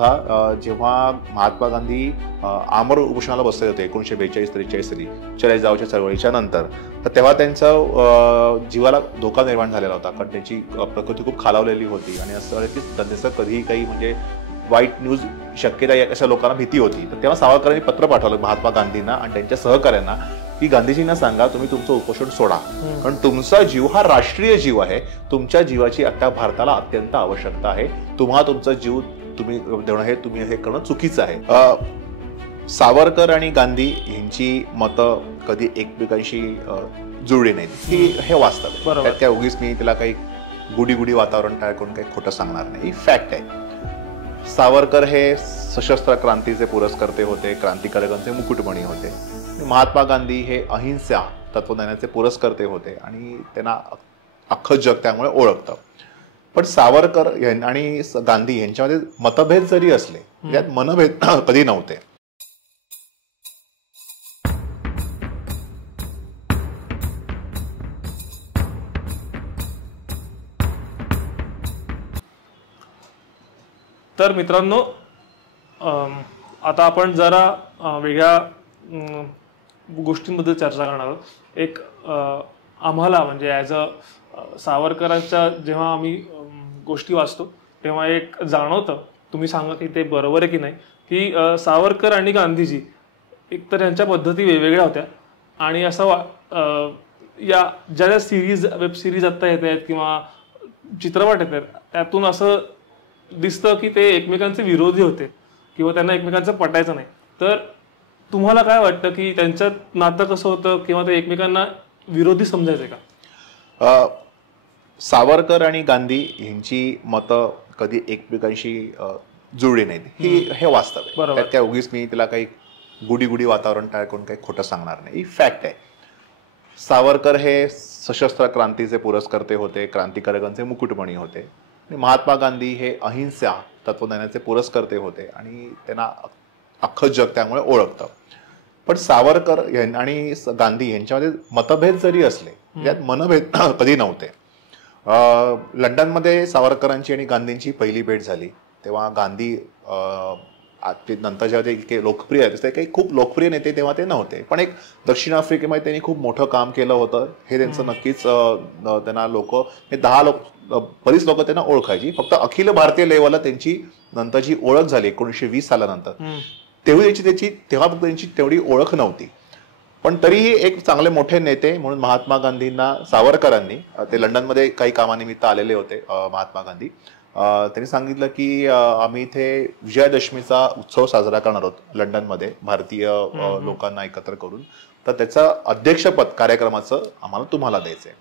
सुद्धा जेव्हा महात्मा गांधी आमर उपोषणाला बसले होते 1942-43 साली चलेजावच्या चळवळीच्या नंतर, तर तेव्हा त्यांचा जीवाला धोका निर्माण झालेला होता, कारण त्यांची प्रकृती खूप खालावलेली होती आणि असं की त्यांचं कधीही काही म्हणजे वाईट न्यूज शक्यता अशा लोकांना भीती होती. तर तेव्हा सावरकरांनी पत्र पाठवलं महात्मा गांधींना आणि त्यांच्या सहकाऱ्यांना की गांधीजींना सांगा तुम्ही तुमचं उपोषण सोडा, कारण तुमचा जीव हा राष्ट्रीय जीव आहे, तुमच्या जीवाची आता भारताला अत्यंत आवश्यकता आहे, तुमचा जीव तुम्ही देणं हे करणं चुकीचं आहे. सावरकर आणि गांधी यांची मतं कधी एकमेकांशी जुळली नाहीत की हे वास्तव आहे. त्यात काय उगीच मी त्याला काही गुडी वातावरण तयार करून काही खोटं सांगणार नाही, ही फॅक्ट आहे. सावरकर हे सशस्त्र क्रांतीचे पुरस्कर्ते होते, क्रांतिकारकांचे मुकुटमणी होते. महात्मा गांधी हे अहिंसा तत्वज्ञानाचे पुरस्कर्ते होते आणि त्यांना अख्खं जग त्यामुळे ओळखतं. पण सावरकर आणि गांधी यांच्यामध्ये मतभेद जरी असले, त्यात मनभेद कधी नव्हते. तर मित्रांनो, आता आपण जरा वेगळ्या गोष्टींबद्दल चर्चा करणार आहोत. एक आम्हाला म्हणजे ॲज अ सावरकरांच्या जेव्हा आम्ही गोष्टी वाचतो तेव्हा एक जाणवतं, तुम्ही सांगा की ते बरोबर आहे की नाही, की सावरकर आणि गांधीजी एकतर यांच्या पद्धती वेगवेगळ्या होत्या आणि असं या ज्या सिरीज वेब सिरीज आत्ता येत आहेत किंवा चित्रपट येत आहेत त्यातून असं दिसतं की ते एकमेकांचे विरोधी होते किंवा त्यांना एकमेकांचं पटायचं नाही. तर तुम्हाला काय वाटतं की त्यांच्यात नातं कसं होतं किंवा ते एकमेकांना विरोधी समजायचे का? सावरकर आणि गांधी यांची मतं कधी एकमेकांशी जुळली नाहीत, हे वास्तव आहे. त्यात काय उगीच मी त्याला काही गुडी वातावरण तयार करून काही खोटं सांगणार नाही, ही फॅक्ट आहे. सावरकर हे सशस्त्र क्रांतीचे पुरस्कर्ते होते, क्रांतिकारकांचे मुकुटमणी होते. महात्मा गांधी हे अहिंसा तत्वज्ञानाचे पुरस्कर्ते होते आणि त्यांना अख्खं जग त्यामुळे ओळखतं. पण सावरकर आणि गांधी यांच्यामध्ये मतभेद जरी असले, त्यात मनभेद कधी नव्हते. लंडनमध्ये सावरकरांची आणि गांधींची पहिली भेट झाली तेव्हा गांधी नंतर जेव्हा ते लोकप्रिय आहेत ते काही खूप लोकप्रिय नेते तेव्हा ते नव्हते, पण एक दक्षिण आफ्रिकेमध्ये त्यांनी खूप मोठं काम केलं होतं हे त्यांचं नक्कीच त्यांना बरीच लोक त्यांना ओळखायची. फक्त अखिल भारतीय लेवलला त्यांची नंतर जी ओळख झाली 1920 सालानंतर, तेव्हा फक्त त्यांची तेवढी ओळख नव्हती. पण तरीही एक चांगले मोठे नेते म्हणून महात्मा गांधींना सावरकरांनी, ते लंडनमध्ये काही कामानिमित्त आलेले होते महात्मा गांधी, त्यांनी सांगितलं की आम्ही इथे विजयादशमीचा उत्सव साजरा करणार आहोत लंडनमध्ये भारतीय लोकांना एकत्र करून, तर त्याचं अध्यक्षपद कार्यक्रमाचं आम्हाला तुम्हाला द्यायचंय.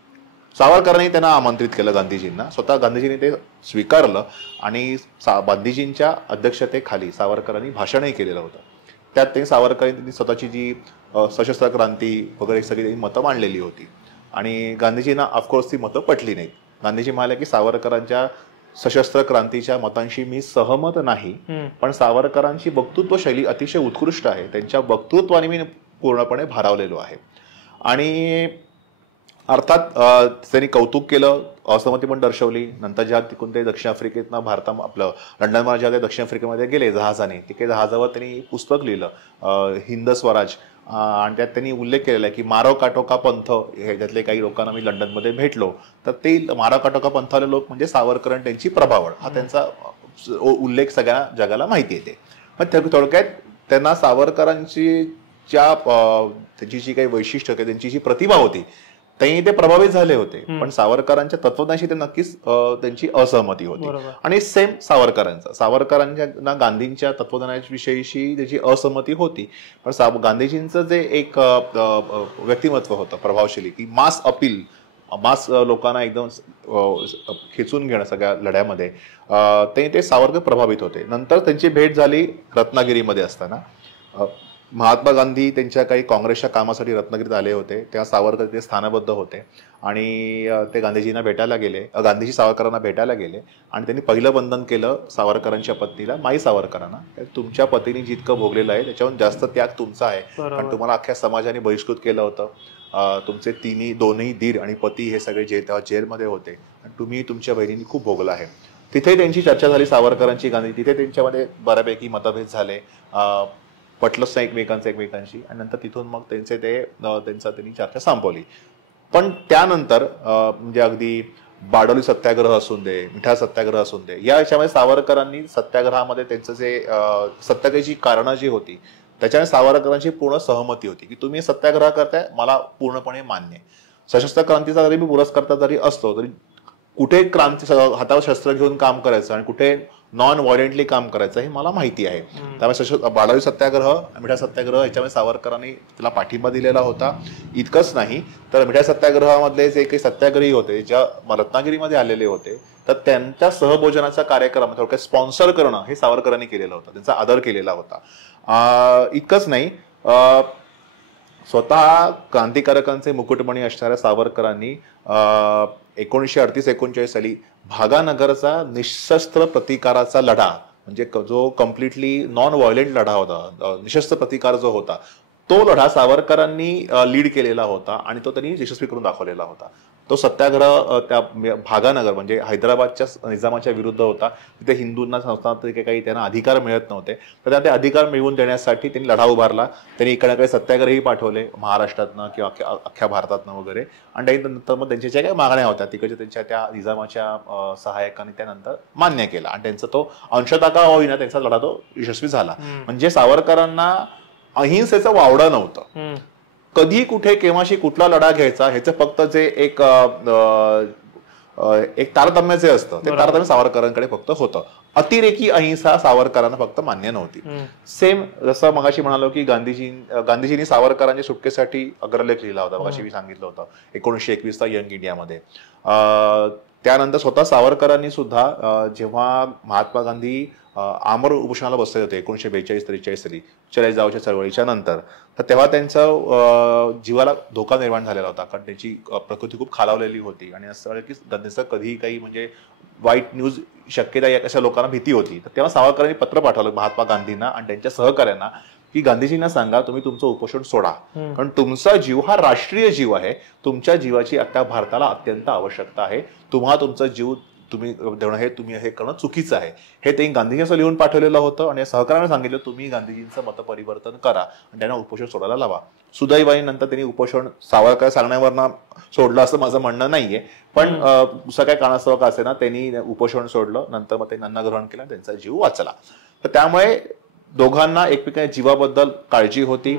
सावरकरांनी त्यांना आमंत्रित केलं गांधीजींना, स्वतः गांधीजींनी ते स्वीकारलं आणि गांधीजींच्या अध्यक्षतेखाली सावरकरांनी भाषणही केलेलं होतं. त्यात त्यांनी सावरकरांनी स्वतःची जी सशस्त्र क्रांती वगैरे सगळी मतं मांडलेली होती आणि गांधीजींना ऑफकोर्स ती मतं पटली नाहीत. गांधीजी म्हणाले की सावरकरांच्या सशस्त्र क्रांतीच्या मतांशी मी सहमत नाही, पण सावरकरांची वक्तृत्व शैली अतिशय उत्कृष्ट आहे, त्यांच्या वक्तृत्वाने मी पूर्णपणे भारावलेलो आहे. आणि अर्थात त्यांनी कौतुक केलं, असहमती पण दर्शवली. नंतर जेव्हा तिकडून ते दक्षिण आफ्रिकेतनं आपलं लंडनमध्ये जेव्हा ते दक्षिण आफ्रिकेमध्ये गेले जहाजाने, तिथे जहाजावर त्यांनी पुस्तक लिहिलं हिंद स्वराज, आणि त्यात त्यांनी उल्लेख केलेला आहे की मारो काटोका पंथ, ह्याच्यातले काही लोकांना मी लंडनमध्ये भेटलो, तर ते मारो काटोका पंथाले लोक म्हणजे सावरकर आणि त्यांची प्रभावळ, हा त्यांचा उल्लेख सगळ्या जगाला माहिती येते. पण थोडक्यात त्यांना सावरकरांची त्यांची जी काही वैशिष्ट्य होते, त्यांची जी प्रतिभा होती, ते प्रभावित झाले होते. पण सावरकरांच्या तत्वज्ञानाशी ते नक्कीच त्यांची असहमती होती. आणि सेम सावरकरांच्या गांधींच्या तत्वज्ञानाविषयीशी त्याची असहमती होती. पण गांधीजींचं जे एक व्यक्तिमत्व होतं प्रभावशाली, की मास लोकांना एकदम खेचून घेणं सगळ्या लढ्यामध्ये, ते सावरकर प्रभावित होते. नंतर त्यांची भेट झाली रत्नागिरीमध्ये असताना. महात्मा गांधी त्यांच्या काही काँग्रेसच्या कामासाठी रत्नागिरीत आले होते, तेव्हा सावरकर ते स्थानबद्ध होते आणि ते गांधीजींना भेटायला गेले. गांधीजी सावरकरांना भेटायला गेले आणि त्यांनी पहिलं बंधन केलं सावरकरांच्या पत्नीला, माई सावरकरांना, तुमच्या पतीने जितकं भोगलेलं आहे त्याच्याहून जास्त त्याग तुमचा आहे, कारण तुम्हाला अख्ख्या समाजाने बहिष्कृत केलं होतं. तुमचे दोन्ही दीर आणि पती हे सगळे तेव्हा जेलमध्ये होते आणि तुम्ही तुमच्या बहिणींनी खूप भोगलं आहे. तिथे त्यांची चर्चा झाली सावरकरांची गांधी, तिथे त्यांच्यामध्ये बऱ्यापैकी मतभेद झाले, पटलंच नाही एकमेकांशी, आणि नंतर तिथून मग त्यांनी चर्चा संपवली. पण त्यानंतर म्हणजे अगदी बारडोली सत्याग्रह असून दे, मिठा सत्याग्रह असून दे, या याच्यामध्ये सावरकरांनी सत्याग्रहामध्ये त्यांचं जे सत्याग्रहाची कारणं जी होती त्याच्याने सावरकरांची पूर्ण सहमती होती की तुम्ही सत्याग्रह करताय, मला पूर्णपणे मान्य आहे. सशस्त्र क्रांतीचा जरी मी पुरस्कर्ता जरी असलो तरी कुठे क्रांती हातावर शस्त्र घेऊन काम करायचं आणि कुठे नॉन व्हायलेंटली काम करायचं हे मला माहिती आहे. त्यामुळे बारडोली सत्याग्रह, मिठा सत्याग्रह याच्यामध्ये सावरकरांनी त्याला पाठिंबा दिलेला होता. इतकंच नाही तर मिठा सत्याग्रहामधले जे काही सत्याग्रही होते, ज्या रत्नागिरीमध्ये आलेले होते, तर त्यांच्या सहभोजनाचा कार्यक्रम थोडक्यात स्पॉन्सर करणं हे सावरकरांनी केलेलं होतं, त्यांचा आदर केलेला होता. इतकंच नाही, स्वतः क्रांतिकारकांचे मुकुटमणी असणाऱ्या सावरकरांनी 1938-39 साली भागानगरचा निशस्त्र प्रतिकाराचा लढा, म्हणजे जो कम्प्लिटली नॉन व्हायलेंट लढा होता, निशस्त्र प्रतिकार जो होता, तो लढा सावरकरांनी लीड केलेला होता आणि तो त्यांनी यशस्वी करून दाखवलेला होता. तो सत्याग्रह त्या भागानगर म्हणजे हैदराबादच्या निजामाच्या विरुद्ध होता. तिथे हिंदूंना संस्थानात काही त्यांना अधिकार मिळत नव्हते, तर त्यांना ते अधिकार मिळवून देण्यासाठी त्यांनी लढा उभारला. त्यांनी इकडे सत्याग्रही पाठवले महाराष्ट्रातनं किंवा अख्ख्या भारतातनं वगैरे, आणि त्यानंतर मग त्यांच्या ज्या काही मागण्या होत्या तिकडच्या त्यांच्या त्या निजामाच्या सहाय्यकांनी त्यानंतर मान्य केला आणि त्यांचा तो अंशतः का होईना त्यांचा लढा तो यशस्वी झाला. म्हणजे सावरकरांना अहिंसेचं वावडं नव्हतं. कधी कुठे केव्हाशी कुठला लढा घ्यायचा ह्याचं फक्त जे एक तारतम्य जे असतं ते तारतम्य सावरकरांकडे फक्त होतं. अतिरेकी अहिंसा सावरकरांना फक्त मान्य नव्हती. सेम जसं मगाशी म्हणालो की गांधीजींनी सावरकरांच्या सुटकेसाठी अग्रलेख लिहिला होता, मगाशी मी सांगितलं होतं 1921चा यंग इंडियामध्ये. त्यानंतर स्वतः सावरकरांनी सुद्धा जेव्हा महात्मा गांधी आमर उपोषणाला बसले होते 1942-43 साली चले जावच्या चळवळीच्या नंतर, तर तेव्हा त्यांचा जीवाला धोका निर्माण झालेला होता, कारण त्यांची प्रकृती खूप खालावलेली होती आणि असं वाटलं की गांधींचं कधीही काही म्हणजे वाईट न्यूज शक्यता अशा लोकांना भीती होती. तर तेव्हा सावरकरांनी पत्र पाठवलं महात्मा गांधींना आणि त्यांच्या सहकार्यांना की गांधीजींना सांगा तुम्ही तुमचं उपोषण सोडा, कारण तुमचा जीव हा राष्ट्रीय जीव आहे, तुमच्या जीवाची आता भारताला अत्यंत आवश्यकता आहे, तुमचा जीव तुम्ही देणं हे करणं चुकीचं आहे. हे त्यांनी गांधीजींचं लिहून पाठवलेलं होतं आणि सहकार्याने सांगितलं तुम्ही गांधीजींचं मतपरिवर्तन करा आणि त्यांना उपोषण सोडायला लावा. सुदैवाई नंतर त्यांनी उपोषण सावरकर सांगण्यावरनं सोडलं असं माझं म्हणणं नाहीये, पण दुसरं काय कारणास्तव का असे ना त्यांनी उपोषण सोडलं, नंतर मग त्यांनी अन्न ग्रहण केलं, त्यांचा जीव वाचला. तर त्यामुळे दोघांना एकमेकांच्या जीवाबद्दल काळजी होती.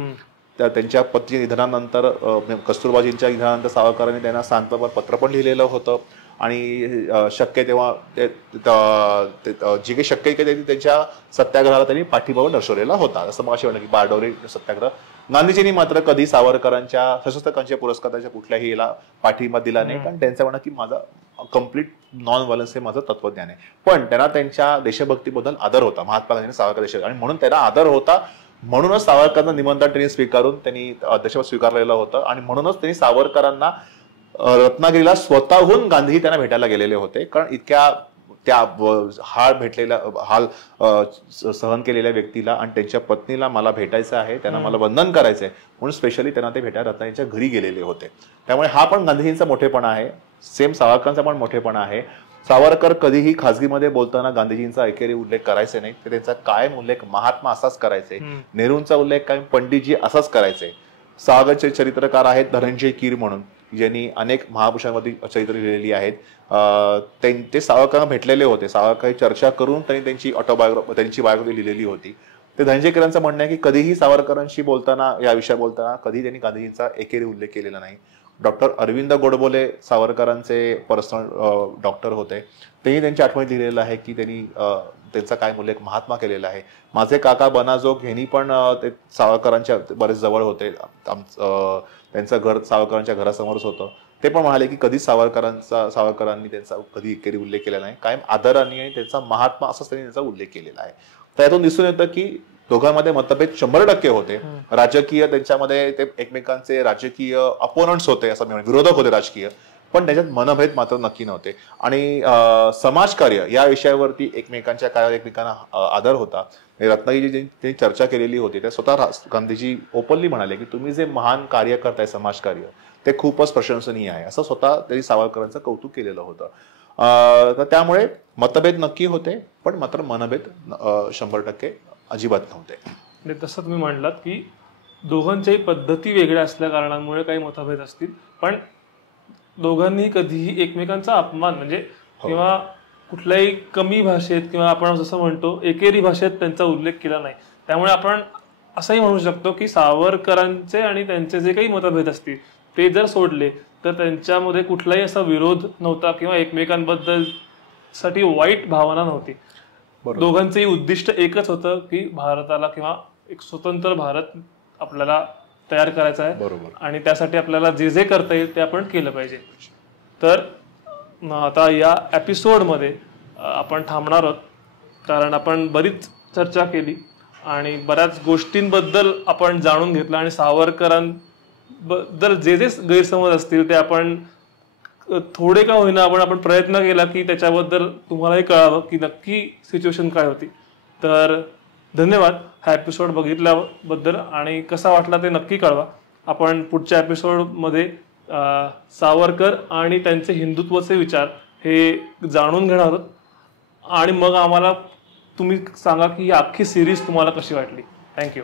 त्यांच्या पत्नी निधनानंतर कस्तुरबाजींच्या निधनानंतर सावरकरांनी त्यांना सांत्वना पत्र पण लिहिलेलं होतं आणि शक्य तेव्हा जी काही शक्य आहे त्यांच्या सत्याग्रहाला त्यांनी पाठिंबा दर्शवलेला होता. असं मग असे म्हणलं की बारडोली सत्याग्रह, गांधीजींनी मात्र कधी सावरकरांच्या सशस्त्र क्रांती पुरस्काराच्या कुठल्याही याला पाठिंबा दिला नाही, कारण त्यांचं म्हणणं की माझा कम्प्लीट नॉन व्हायलन्स हे माझं तत्वज्ञान आहे. पण त्यांना त्यांच्या देशभक्तीबद्दल आदर होता, महात्मा गांधींनी सावरकर देश, आणि म्हणून त्यांना आदर होता, म्हणूनच सावरकरांना निमंत्रण त्यांनी स्वीकारून त्यांनी अध्यक्षपद स्वीकारलेलं होतं आणि म्हणूनच त्यांनी सावरकरांना रत्नागिरीला स्वतःहून गांधी त्यांना भेटायला गेलेले होते, कारण इतक्या त्या हाल सहन केलेल्या व्यक्तीला आणि त्यांच्या पत्नीला मला भेटायचं आहे, त्यांना मला वंदन करायचंय म्हणून स्पेशली त्यांना ते भेटायला रत्नागिरीच्या घरी गेलेले होते. त्यामुळे हा पण गांधीजींचा मोठेपणा आहे, सेम सावरकरांचा पण मोठेपणा आहे. सावरकर कधीही खासगीमध्ये बोलताना गांधीजींचा एकेरी उल्लेख करायचे नाही, तर त्यांचा कायम उल्लेख महात्मा असाच करायचे, नेहरूंचा उल्लेख कायम पंडितजी असाच करायचे. सावरकरचे चरित्रकार आहेत धनंजय कीर म्हणून, ज्यांनी अनेक महापुरुषांमध्ये चरित्र लिहिलेली आहेत. ते सावरकरांना भेटलेले होते, सावरकर चर्चा करून त्यांनी त्यांची बायोग्राफी लिहिलेली होती. ते धनंजय कीरांचं म्हणणं आहे की कधीही सावरकरांशी बोलताना या विषयावर बोलताना कधी त्यांनी गांधीजींचा एकेरी उल्लेख केलेला नाही. डॉक्टर अरविंद गोडबोले सावरकरांचे पर्सनल डॉक्टर होते, तेही त्यांच्या आठवणीत लिहिलेलं आहे की त्यांनी त्यांचा काय उल्लेख महात्मा केलेला आहे. माझे काका बनाजोग यांनी पण ते सावरकरांच्या बरेच जवळ होते, त्यांचं घर सावरकरांच्या घरासमोरच होतं. ते पण म्हणाले की कधीच सावरकरांनी त्यांचा कधी एकेरी उल्लेख केला नाही, कायम आदराने आणि त्यांचा महात्मा असाच त्यांनी त्यांचा उल्लेख केलेला आहे. तर यातून दिसून येतं की दोघांमध्ये मतभेद 100% होते. राजकीय त्यांच्यामध्ये ते एकमेकांचे राजकीय अपोनंट्स होते, असं मी म्हणेन, विरोधक होते राजकीय, पण त्याच्यात मनभेद मात्र नक्की नव्हते. आणि समाजकार्य या विषयावरती एकमेकांच्या कार्यात एकमेकांना आदर होता. रत्नागिरी त्यांनी चर्चा केलेली होती, त्या स्वतः गांधीजी ओपनली म्हणाले की तुम्ही जे महान कार्य करताय समाजकार्य ते खूपच प्रशंसनीय आहे, असं स्वतः त्यांनी सावरकरांचं कौतुक केलेलं होतं. तर त्यामुळे मतभेद नक्की होते, पण मात्र मनभेद 100% अजिबात नव्हते. म्हणजे तसं तुम्ही म्हणलात की दोघांच्याही पद्धती वेगळ्या असल्या कारणामुळे काही मतभेद असतील, पण दोघांनी कधीही एकमेकांचा अपमान म्हणजे किंवा कुठल्याही कमी भाषेत किंवा आपण जसं म्हणतो एकेरी भाषेत त्यांचा उल्लेख केला नाही. त्यामुळे आपण असंही म्हणू शकतो की सावरकरांचे आणि त्यांचे जे काही मतभेद असतील ते जर सोडले तर त्यांच्यामध्ये कुठलाही असा विरोध नव्हता किंवा एकमेकांबद्दल साठी वाईट भावना नव्हती. दोघांचंही उद्दिष्ट एकच होतं की भारताला किंवा एक स्वतंत्र भारत आपल्याला तयार करायचा आहे. बरोबर. आणि त्यासाठी आपल्याला जे जे करता येईल ते आपण केलं पाहिजे. तर आता या एपिसोडमध्ये आपण थांबणार आहोत, कारण आपण बरीच चर्चा केली आणि बऱ्याच गोष्टींबद्दल आपण जाणून घेतलं आणि सावरकरांबद्दल जे जे गैरसमज असतील ते आपण थोडे का होईना आपण प्रयत्न केला की त्याच्याबद्दल तुम्हालाही कळावं की नक्की सिच्युएशन काय होती. तर धन्यवाद हा एपिसोड बघितल्याबद्दल, आणि कसा वाटला ते नक्की कळवा. आपण पुढच्या एपिसोडमध्ये सावरकर आणि त्यांचे हिंदुत्वाचे विचार हे जाणून घेणार आहोत, आणि मग आम्हाला तुम्ही सांगा की ही अख्खी सिरीज तुम्हाला कशी वाटली. थँक्यू.